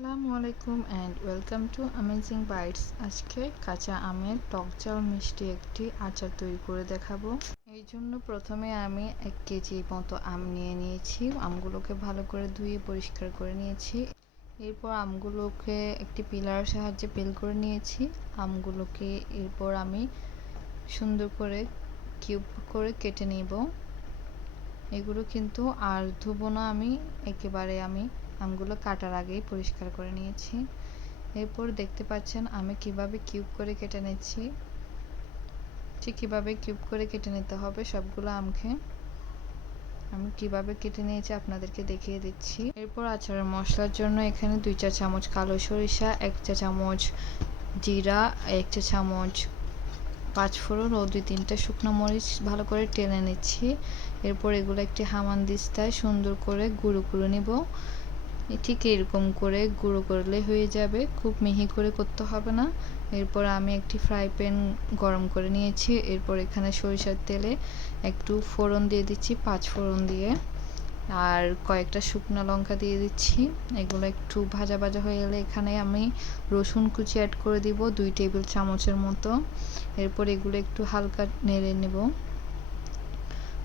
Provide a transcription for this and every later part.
আসসালামু আলাইকুম and welcome to Amazing Bites. আজকে কাঁচা আমের টক ঝাল মিষ্টি একটি আচার তৈরি করে দেখাবো। এই জন্য প্রথমে আমি 1 কেজি মতো আম নিয়ে নিয়েছি। আমগুলোকে ভালো করে ধুয়ে পরিষ্কার করে নিয়েছি। এরপর আমগুলোকে একটি পিলারের সাহায্যে পেল করে নিয়েছি। আমগুলোকে এরপর আমি সুন্দর করে কিউব করে কেটে নিব। এগুলো কিন্তু আর ধুবো না, একেবারে আমগুলো কাটার আগেই পরিষ্কার করে নিয়েছি। এরপর দেখতে পাচ্ছেন আমি কিভাবে কিউব করে কেটে নিচ্ছি। ঠিক কিভাবে কিউব করে কেটে নিতে হবে সবগুলো আমকে আমি কিভাবে কেটে নিয়েছি আপনাদেরকে দেখিয়ে দিচ্ছি। এরপর আচারের মশলার জন্য এখানে 2 চা চামচ কালো সরিষা, 1 চা চামচ জিরা, 1 চা চামচ পাঁচফোড়ন ও 2-3টা শুকনো মরিচ ভালো করে টেনে নিচ্ছি। এরপর এগুলো একটি হামানদিস্তায় সুন্দর করে গুঁড়ো করে নেব। ঠিক এরকম করে গুঁড়ো করলে হয়ে যাবে, খুব মিহি করে করতে হবে না। এরপর আমি একটি ফ্রাই প্যান গরম করে নিয়েছি। এরপর এখানে সরিষার তেলে একটু ফোড়ন দিয়ে দিচ্ছি, 5 ফোড়ন দিয়ে, আর কয়েকটা শুকনো লঙ্কা দিয়ে দিচ্ছি। এগুলো একটু ভাজা ভাজা হয়ে গেলে এখানে আমি রসুন কুচি অ্যাড করে দিব 2 টেবিল চামচের মতো। এরপর এগুলো একটু হালকা নেড়ে নেব।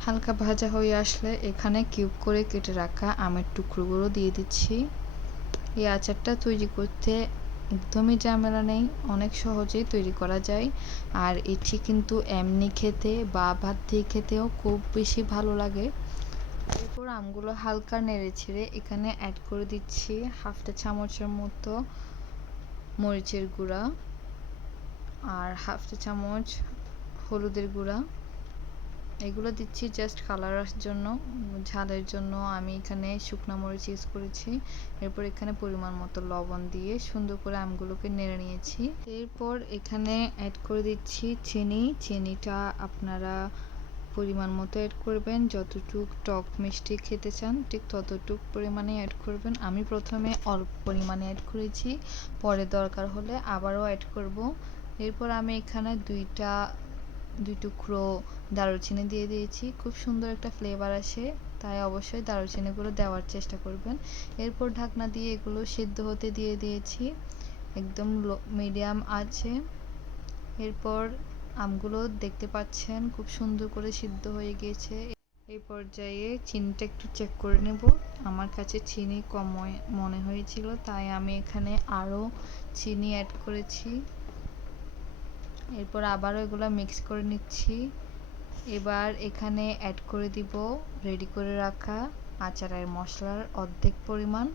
হালকা ভাজা হয়ে আসলে এখানে কিউব করে কেটে রাখা আমের টুকরোগুলো দিয়ে দিচ্ছি। এই আচারটা তৈরি করতে একদমই ঝামেলা নেই, অনেক সহজেই তৈরি করা যায়। আর এটি কিন্তু এমনি খেতে বা ভাত দিয়ে খেতেও খুব বেশি ভালো লাগে। এরপর আমগুলো হালকা নেড়ে ছেড়ে এখানে অ্যাড করে দিচ্ছি 1/2 চামচের মতো মরিচের গুঁড়া আর 1/2 চামচ হলুদের গুঁড়া। এগুলো দিচ্ছি জাস্ট কালারের জন্য, ঝালের জন্য আমি এখানে শুকনো মরিচ ইউজ করেছি। এরপর এখানে পরিমাণ মতো লবণ দিয়ে সুন্দর করে আমগুলোকে নেড়ে নিয়েছি। এরপর এখানে অ্যাড করে দিচ্ছি চিনিটা আপনারা পরিমাণ মতো অ্যাড করবেন, যতটুক টক মিষ্টি খেতে চান ঠিক ততটুক পরিমাণে অ্যাড করবেন। আমি প্রথমে অল্প পরিমাণে অ্যাড করেছি, পরে দরকার হলে আবারও অ্যাড করব। এরপর আমি এখানে 2 টুকরো দারুচিনি দিয়ে দিয়েছি, খুব সুন্দর একটা ফ্লেভার আসে, তাই অবশ্যই দারুচিনিগুলো দেওয়ার চেষ্টা করবেন। এরপর ঢাকনা দিয়ে এগুলো সিদ্ধ হতে দিয়ে দিয়েছি একদম মিডিয়াম আছে। এরপর আমগুলো দেখতে পাচ্ছেন খুব সুন্দর করে সিদ্ধ হয়ে গিয়েছে। এই পর্যায়ে চিনিটা একটু চেক করে নেব। আমার কাছে চিনি কম মনে হয়েছিল, তাই আমি এখানে আরও চিনি অ্যাড করেছি। এরপর আবারও এগুলো মিক্স করে নিচ্ছি। এবার এখানে অ্যাড করে দিব রেডি করে রাখা আচারের মশলার অর্ধেক পরিমাণ।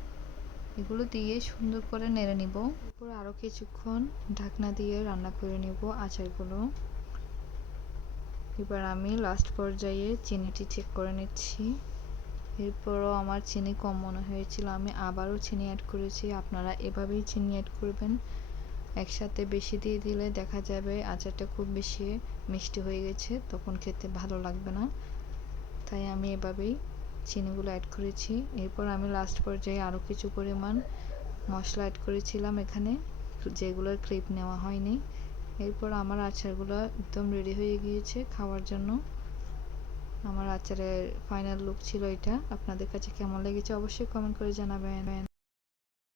এগুলো দিয়ে সুন্দর করে নেড়ে নিব। এরপর আরও কিছুক্ষণ ঢাকনা দিয়ে রান্না করে নেব আচারগুলো। এবার আমি লাস্ট পর্যায়ে চিনিটি চেক করে নিচ্ছি। এরপরও আমার চিনি কম মনে হয়েছিল, আমি আবারও চিনি অ্যাড করেছি। আপনারা এভাবেই চিনি অ্যাড করবেন, একসাথে বেশি দিয়ে দিলে দেখা যাবে আচারটা খুব বেশি মিষ্টি হয়ে গেছে, তখন খেতে ভালো লাগবে না। তাই আমি এভাবেই চিনিগুলো অ্যাড করেছি। এরপর আমি লাস্ট পর্যায়ে আরও কিছু পরিমাণ মশলা অ্যাড করেছিলাম এখানে, যেগুলোর ক্লিপ নেওয়া হয়নি। এরপর আমার আচারগুলো একদম রেডি হয়ে গিয়েছে খাওয়ার জন্য। আমার আচারের ফাইনাল লুক ছিল এটা। আপনাদের কাছে কেমন লেগেছে অবশ্যই কমেন্ট করে জানাবেন।